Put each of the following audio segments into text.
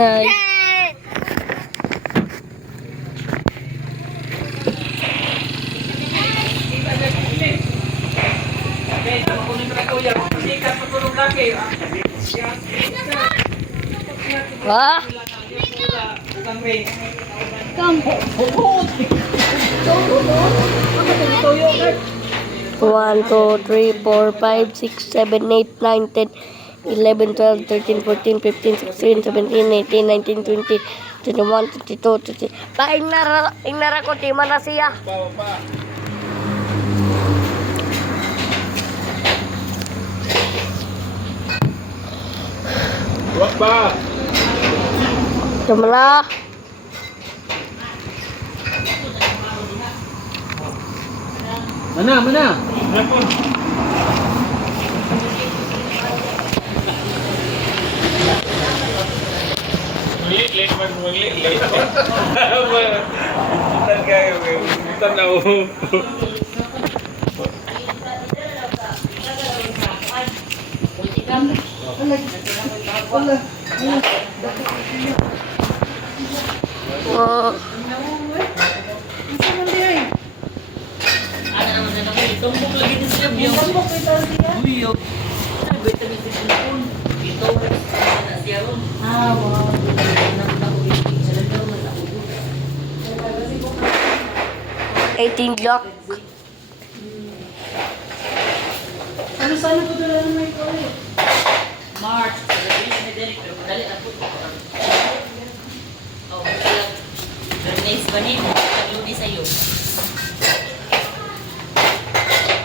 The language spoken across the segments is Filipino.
Hi. Wah. One, two, three, four, five, six, 7, 8, 9, 10, 11, 12, 13, 14, 15, 16, 17, 18, 19, 20, 21, 22, 23. Inara ko, di man na siya. Wag ba? Tumala. Mana? Maliit man, maliit. Bukan kayo, bukan daw. Oh. Tumbok lagi ni siya biyo. Tumbok ito siya. Biyo. Sabi ito ni siya pun. Ito na siya ron. Ah, wow. Nang nakuwi. Sila daw na nakuwi. 18 Glock. Ano-sana po doon na may ikaw March. Sabi ni Derek. Pero madali na po. Oh, very nice ba niyo? Naglubi sa'yo.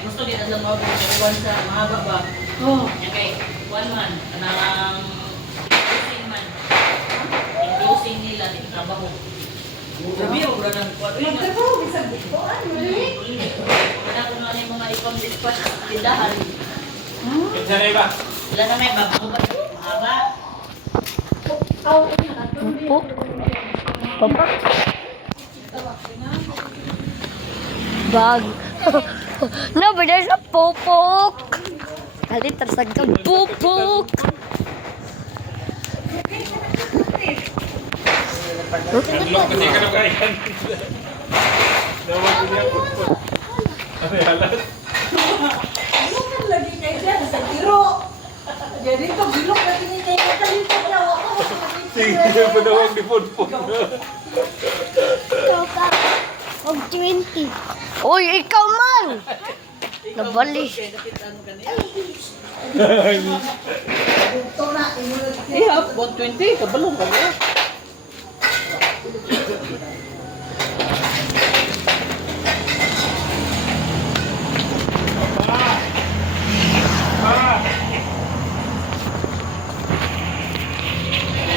Gusto din ang mga buwan sa mahaba ba? Oo. Okay, 1 man. Kanang closing man. Yung closing nila, yung trabaho. Sabi mo, wala nang kuwan. Magtrabaho, bisag dito. Ano eh? Wala ko na yung mga ipang-dispatch sa tindahan. Pinsan na iba? Wala na may bago ba? Mahaba. Pupuk. Papa. Bag. No, but there's a pupuk. Kali tersagam pupuk. Tatlong kasi ka na kayan. Nawag ko niya po. Ano yalat? Bukan lagi kayak dia sa tiro. Jadi to bilog na tinitay ka talito na ako. Sige, panawag ni Ponpon. Of 20. Uy, ikaw man! Nabali. Ito na, Iya, 120. Kabalong ka ba?